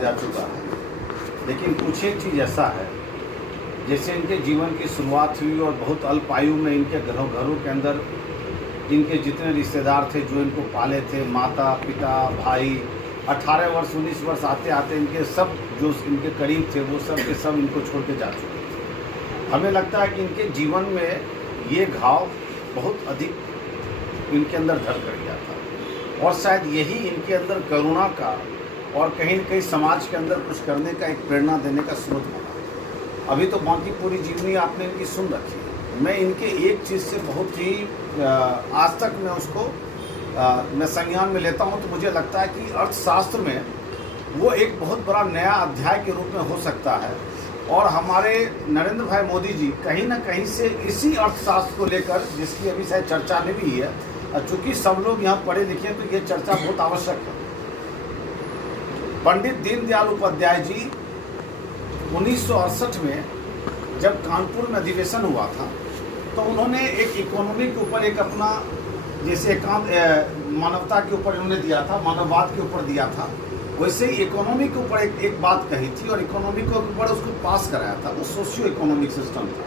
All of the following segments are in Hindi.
जा चुका है, लेकिन कुछ एक चीज़ ऐसा है जैसे इनके जीवन की शुरुआत हुई और बहुत अल्प आयु में इनके घरों के अंदर इनके जितने रिश्तेदार थे जो इनको पाले थे, माता पिता भाई, 18 वर्ष 19 वर्ष आते आते इनके सब जो इनके करीब थे वो सब के सब इनको छोड़ के जा चुके थे। हमें लगता है कि इनके जीवन में ये घाव बहुत अधिक इनके अंदर धर कर गया था और शायद यही इनके अंदर करुणा का और कहीं न कहीं समाज के अंदर कुछ करने का एक प्रेरणा देने का स्रोत बना। अभी तो बाकी पूरी जीवनी आपने इनकी सुन रखी है। मैं इनके एक चीज़ से बहुत ही आज तक मैं उसको मैं संज्ञान में लेता हूँ, तो मुझे लगता है कि अर्थशास्त्र में वो एक बहुत बड़ा नया अध्याय के रूप में हो सकता है और हमारे नरेंद्र भाई मोदी जी कहीं ना कहीं से इसी अर्थशास्त्र को लेकर, जिसकी अभी शायद चर्चा नहीं भी है, चूँकि सब लोग यहाँ पढ़े लिखे हैं तो ये चर्चा बहुत आवश्यक है। पंडित दीनदयाल उपाध्याय जी 1968 में जब कानपुर में अधिवेशन हुआ था तो उन्होंने एक इकोनॉमी के ऊपर एक अपना जैसे मानवता के ऊपर इन्होंने दिया था, मानववाद के ऊपर दिया था, वैसे ही इकोनॉमी के ऊपर एक बात कही थी और इकोनॉमी के ऊपर उसको पास कराया था। वो सोशियो इकोनॉमिक सिस्टम था।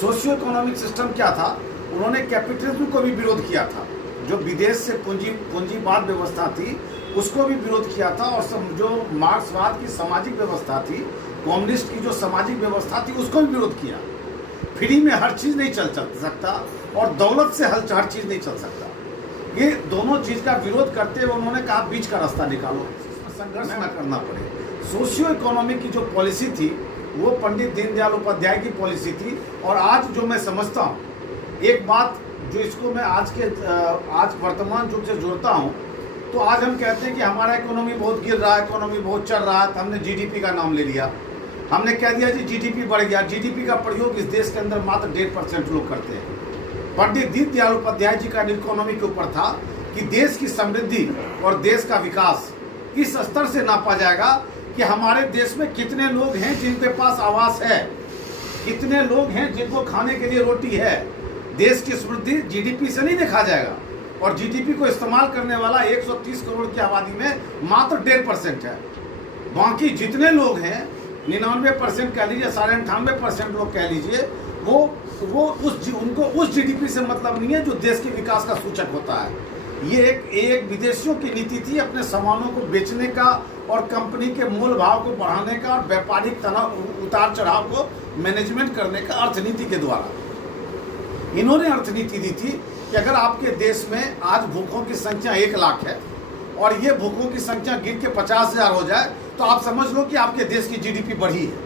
सोशियो इकोनॉमिक सिस्टम क्या था? उन्होंने कैपिटलिज्म को भी विरोध किया था, जो विदेश से पूंजीवाद व्यवस्था थी उसको भी विरोध किया था और जो मार्क्सवाद की सामाजिक व्यवस्था थी, कम्युनिस्ट की जो सामाजिक व्यवस्था थी उसको भी विरोध किया। फ्री में हर चीज़ नहीं चल सकता और दौलत से हर चीज़ नहीं चल सकता। ये दोनों चीज़ का विरोध करते हुए उन्होंने कहा बीच का रास्ता निकालो, संघर्ष न करना पड़े। सोशियो इकोनॉमिक की जो पॉलिसी थी वो पंडित दीनदयाल उपाध्याय की पॉलिसी थी। और आज जो मैं समझता हूँ, एक बात जो इसको मैं आज वर्तमान युग से जोड़ता हूँ, तो आज हम कहते हैं कि हमारा इकोनॉमी बहुत गिर रहा है, इकोनॉमी बहुत चल रहा है, तो हमने जीडीपी का नाम ले लिया। हमने कह दिया जी जीडीपी बढ़ गया। जीडीपी का प्रयोग इस देश के अंदर मात्र 1.5% लोग करते हैं। पंडित दीनदयाल उपाध्याय जी का इकोनॉमी के ऊपर था कि देश की समृद्धि और देश का विकास इस स्तर से नापा जाएगा कि हमारे देश में कितने लोग हैं जिनके पास आवास है, कितने लोग हैं जिनको खाने के लिए रोटी है। देश की समृद्धि जीडीपी से नहीं देखा जाएगा और जीडीपी को इस्तेमाल करने वाला 130 करोड़ की आबादी में मात्र 1.5% है। बाकी जितने लोग हैं 99% कह लीजिए, 98.5% लोग कह लीजिए, वो उनको उस जीडीपी से मतलब नहीं है जो देश के विकास का सूचक होता है। ये एक विदेशियों की नीति थी अपने सामानों को बेचने का और कंपनी के मूल भाव को बढ़ाने का और व्यापारिक तनाव उतार चढ़ाव को मैनेजमेंट करने का अर्थनीति के द्वारा। इन्होंने अर्थनीति दी थी कि अगर आपके देश में आज भूखों की संख्या 1 लाख है और ये भूखों की संख्या गिर के 50,000 हो जाए तो आप समझ लो कि आपके देश की जीडीपी बढ़ी है।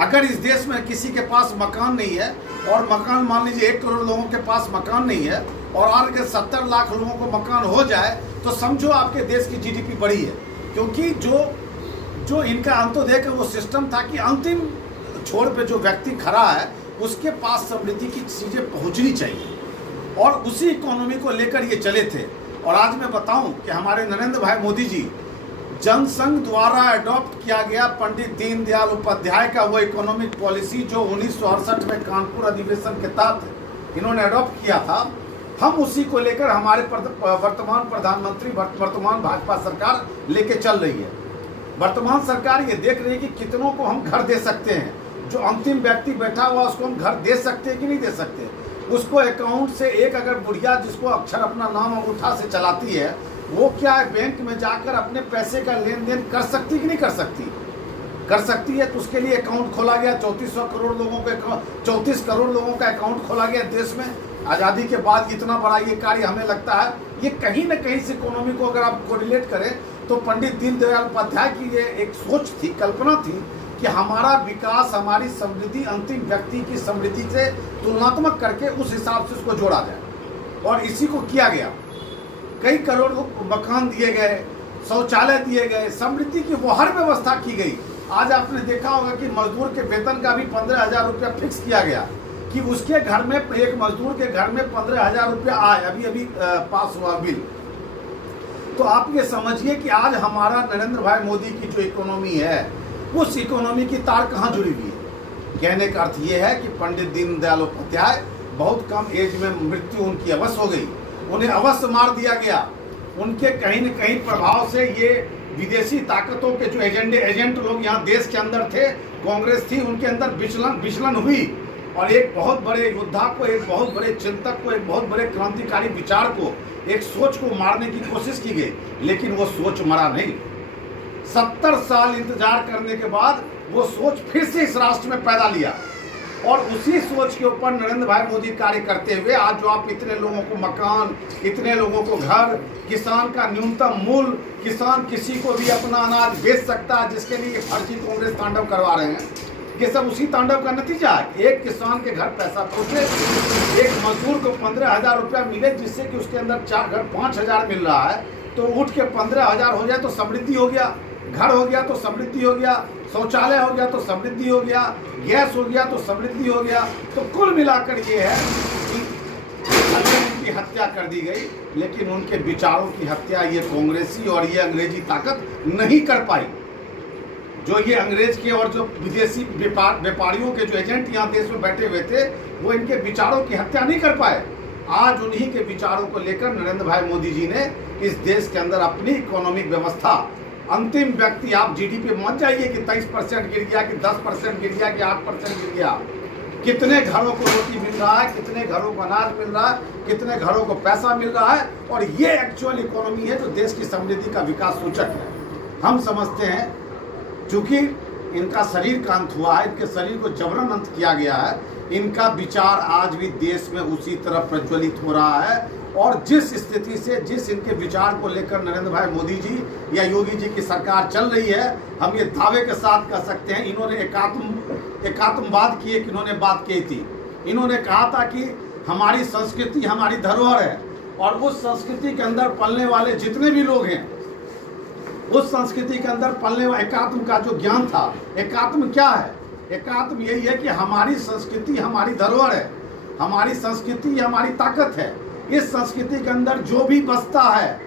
अगर इस देश में किसी के पास मकान नहीं है और मकान मान लीजिए 1 करोड़ लोगों के पास मकान नहीं है और आगे 70 लाख लोगों को मकान हो जाए तो समझो आपके देश की जीडीपी बढ़ी है। क्योंकि जो इनका अंत्योदय का वो सिस्टम था कि अंतिम छोर पे जो व्यक्ति खड़ा है उसके पास समृद्धि की चीज़ें पहुंचनी चाहिए और उसी इकोनॉमी को लेकर ये चले थे। और आज मैं बताऊं कि हमारे नरेंद्र भाई मोदी जी, जनसंघ द्वारा अडॉप्ट किया गया पंडित दीनदयाल उपाध्याय का वो इकोनॉमिक पॉलिसी जो 1968 में कानपुर अधिवेशन के तहत इन्होंने अडॉप्ट किया था, हम उसी को लेकर हमारे वर्तमान प्रधानमंत्री, वर्तमान भाजपा सरकार लेके चल रही है। वर्तमान सरकार ये देख रही है कि कितनों को हम घर दे सकते हैं। जो अंतिम व्यक्ति बैठा हुआ उसको हम घर दे सकते हैं कि नहीं दे सकते। उसको अकाउंट से एक अगर बुढ़िया जिसको अक्षर अपना नाम अंगूठा से चलाती है, वो क्या है बैंक में जाकर अपने पैसे का लेन देन कर सकती कि नहीं कर सकती? कर सकती है। तो उसके लिए अकाउंट खोला गया। 34 करोड़ लोगों का अकाउंट खोला गया देश में। आज़ादी के बाद इतना बड़ा ये कार्य हमें लगता है ये कहीं ना कहीं से इकोनॉमी को अगर आप कोरिलेट करें तो पंडित दीनदयाल उपाध्याय की ये एक सोच थी, कल्पना थी कि हमारा विकास, हमारी समृद्धि अंतिम व्यक्ति की समृद्धि से तुलनात्मक करके उस हिसाब से उसको जोड़ा जाए। और इसी को किया गया। कई करोड़ मकान दिए गए, शौचालय दिए गए, समृद्धि की वो हर व्यवस्था की गई। आज आपने देखा होगा कि मजदूर के वेतन का भी 15,000 रुपया फिक्स किया गया कि उसके घर में, एक मजदूर के घर में 15,000 रुपया आए। अभी पास हुआ बिल। तो आप ये समझिए कि आज हमारा नरेंद्र भाई मोदी की जो इकोनॉमी है उस इकोनॉमी की तार कहाँ जुड़ी हुई है। कहने का अर्थ ये है कि पंडित दीनदयाल उपाध्याय बहुत कम एज में मृत्यु उनकी अवश्य हो गई, उन्हें अवश्य मार दिया गया। उनके कहीं न कहीं प्रभाव से ये विदेशी ताकतों के जो एजेंट लोग यहाँ देश के अंदर थे, कांग्रेस थी, उनके अंदर विचलन हुई और एक बहुत बड़े योद्धा को, एक बहुत बड़े चिंतक को, एक बहुत बड़े क्रांतिकारी विचार को, एक सोच को मारने की कोशिश की गई, लेकिन वो सोच मरा नहीं। 70 साल इंतजार करने के बाद वो सोच फिर से इस राष्ट्र में पैदा लिया और उसी सोच के ऊपर नरेंद्र भाई मोदी कार्य करते हुए आज जो आप इतने लोगों को मकान, इतने लोगों को घर, किसान का न्यूनतम मूल्य, किसान किसी को भी अपना अनाज बेच सकता है, जिसके लिए फर्जी कांग्रेस तांडव करवा रहे हैं, ये सब उसी तांडव का नतीजा है। एक किसान के घर पैसा पहुंचे, एक मजदूर को 15,000 रुपया मिले, जिससे कि उसके अंदर 4 घर 5,000 मिल रहा है, तो उठ के 15,000 हो जाए तो समृद्धि हो गया, घर हो गया तो समृद्धि हो गया, शौचालय हो गया तो समृद्धि हो गया, गैस हो गया तो समृद्धि हो गया। तो कुल मिलाकर ये है कि उनकी हत्या कर दी गई, लेकिन उनके विचारों की हत्या ये कांग्रेसी और ये अंग्रेजी ताकत नहीं कर पाई। जो ये अंग्रेज के और जो विदेशी व्यापारियों के जो एजेंट यहाँ देश में बैठे हुए थे, वो इनके विचारों की हत्या नहीं कर पाए। आज उन्हीं के विचारों को लेकर नरेंद्र भाई मोदी जी ने इस देश के अंदर अपनी इकोनॉमिक व्यवस्था, अंतिम व्यक्ति, आप जीडीपी मत जाइए कि 23% गिर गया, कि 10% गिर गया, कि 8% गिर गया। कितने घरों को रोटी मिल रहा है, कितने घरों को अनाज मिल रहा है, कितने घरों को पैसा मिल रहा है, और ये एक्चुअल इकोनॉमी है जो देश की समृद्धि का विकास सूचक है। हम समझते हैं चूंकि इनका शरीर का अंत हुआ है, इनके शरीर को जबरन अंत किया गया है, इनका विचार आज भी देश में उसी तरह प्रज्वलित हो रहा है। और जिस स्थिति से, जिस इनके विचार को लेकर नरेंद्र भाई मोदी जी या योगी जी की सरकार चल रही है, हम ये दावे के साथ कह सकते हैं, इन्होंने एकात्मवाद की एक इन्होंने बात की थी। इन्होंने कहा था कि हमारी संस्कृति हमारी धरोहर है और उस संस्कृति के अंदर पलने वाले जितने भी लोग हैं, उस संस्कृति के अंदर पलने वाले एकात्म का जो ज्ञान था, एकात्म क्या है? एकात्म यही है कि हमारी संस्कृति हमारी धरोहर है, हमारी संस्कृति हमारी ताकत है। इस संस्कृति के अंदर जो भी बसता है,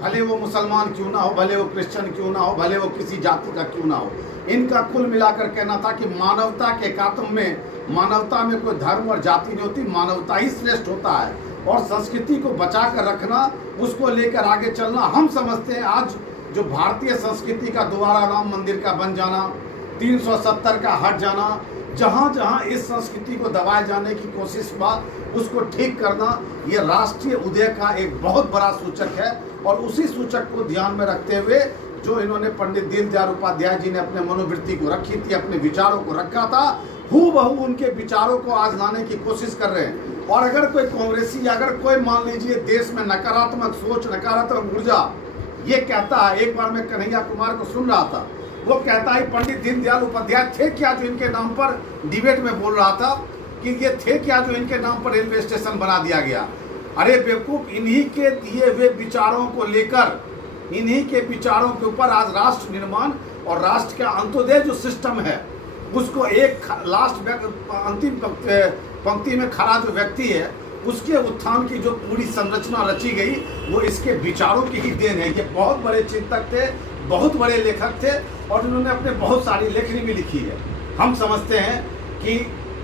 भले वो मुसलमान क्यों ना हो, भले वो क्रिश्चियन क्यों ना हो, भले वो किसी जाति का क्यों ना हो, इनका कुल मिलाकर कहना था कि मानवता के एकात्म में, मानवता में कोई धर्म और जाति नहीं होती, मानवता ही श्रेष्ठ होता है। और संस्कृति को बचा कर रखना, उसको लेकर आगे चलना। हम समझते हैं आज जो भारतीय संस्कृति का दोबारा राम मंदिर का बन जाना, 370 का हट जाना, जहाँ जहाँ इस संस्कृति को दबाए जाने की कोशिश हुआ, उसको ठीक करना, ये राष्ट्रीय उदय का एक बहुत बड़ा सूचक है। और उसी सूचक को ध्यान में रखते हुए जो इन्होंने पंडित दीनदयाल उपाध्याय जी ने अपने मनोवृत्ति को रखी थी, अपने विचारों को रखा था, हूबहू उनके विचारों को आज लाने की कोशिश कर रहे हैं। और अगर कोई कांग्रेसी, अगर कोई मान लीजिए देश में नकारात्मक सोच, नकारात्मक ऊर्जा ये कहता है, एक बार मैं कन्हैया कुमार को सुन रहा था, वो कहता है पंडित दीनदयाल उपाध्याय थे क्या जो इनके नाम पर, डिबेट में बोल रहा था कि ये थे क्या जो इनके नाम पर रेलवे स्टेशन बना दिया गया। अरे बेवकूफ, इन्हीं के दिए हुए विचारों को लेकर, इन्हीं के विचारों के ऊपर आज राष्ट्र निर्माण और राष्ट्र का अंत्योदय जो सिस्टम है, उसको एक लास्ट अंतिम पंक्ति में खड़ा जो व्यक्ति है, उसके उत्थान की जो पूरी संरचना रची गई, वो इसके विचारों की ही देन है। ये बहुत बड़े चिंतक थे, बहुत बड़े लेखक थे और इन्होंने अपने बहुत सारी लेखनी भी लिखी है। हम समझते हैं कि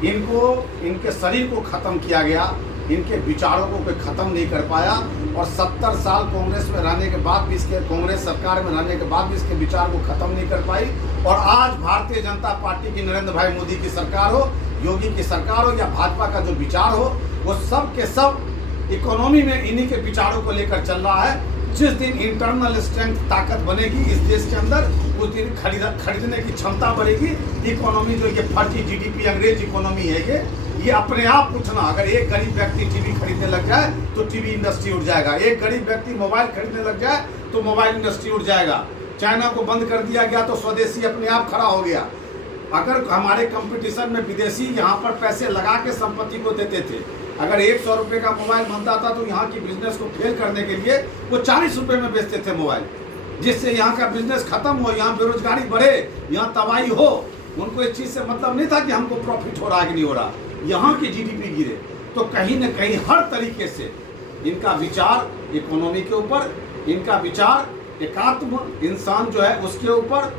इनको, इनके शरीर को ख़त्म किया गया, इनके विचारों को कोई ख़त्म नहीं कर पाया। और 70 साल कांग्रेस में रहने के बाद भी, इसके कांग्रेस सरकार में रहने के बाद भी इसके विचार को ख़त्म नहीं कर पाई। और आज भारतीय जनता पार्टी की, नरेंद्र भाई मोदी की सरकार हो, योगी की सरकार हो या भाजपा का जो विचार हो, वो सब के सब इकोनॉमी में इन्हीं के विचारों को लेकर चल रहा है। जिस दिन इंटरनल स्ट्रेंथ, ताकत बनेगी इस देश के अंदर, उस दिन खरीदने की क्षमता बढ़ेगी। इकोनॉमी जो ये फर्जी जीडीपी अंग्रेज इकोनॉमी है, ये अपने आप उठना। अगर एक गरीब व्यक्ति टीवी खरीदने लग जाए तो टीवी इंडस्ट्री उठ जाएगा, एक गरीब व्यक्ति मोबाइल खरीदने लग जाए तो मोबाइल इंडस्ट्री उठ जाएगा। चाइना को बंद कर दिया गया तो स्वदेशी अपने आप खड़ा हो गया। अगर हमारे कंपटीशन में विदेशी यहाँ पर पैसे लगा के संपत्ति को देते थे, अगर 100 रुपये का मोबाइल बनता था तो यहाँ की बिजनेस को फेल करने के लिए वो 40 रुपये में बेचते थे मोबाइल, जिससे यहाँ का बिजनेस खत्म हो, यहाँ बेरोजगारी बढ़े, यहाँ तबाही हो। उनको इस चीज़ से मतलब नहीं था कि हमको प्रॉफिट हो रहा है कि नहीं हो रहा, यहाँ की जीडीपी गिरे। तो कहीं न कहीं हर तरीके से इनका विचार इकोनॉमी के ऊपर, इनका विचार एकात्म इंसान जो है उसके ऊपर,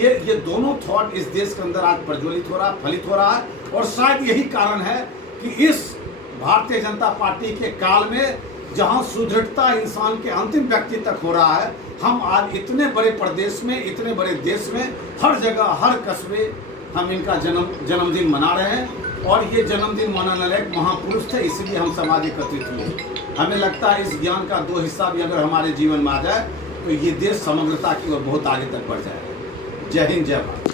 ये दोनों थॉट इस देश के अंदर आज प्रज्वलित हो रहा है, फलित हो रहा है। और शायद यही कारण है कि इस भारतीय जनता पार्टी के काल में जहां सुदृढ़ता इंसान के अंतिम व्यक्ति तक हो रहा है। हम आज इतने बड़े प्रदेश में, इतने बड़े देश में, हर जगह, हर कस्बे हम इनका जन्मदिन मना रहे हैं। और ये जन्मदिन मनाने लायक महापुरुष थे, इसलिए हम समाज एकत्रित हुए। हमें लगता है इस ज्ञान का 2 हिस्सा भी अगर हमारे जीवन में आ जाए तो ये देश समग्रता की ओर बहुत आगे तक बढ़ जाएगा। जय हिंद, जय भारत।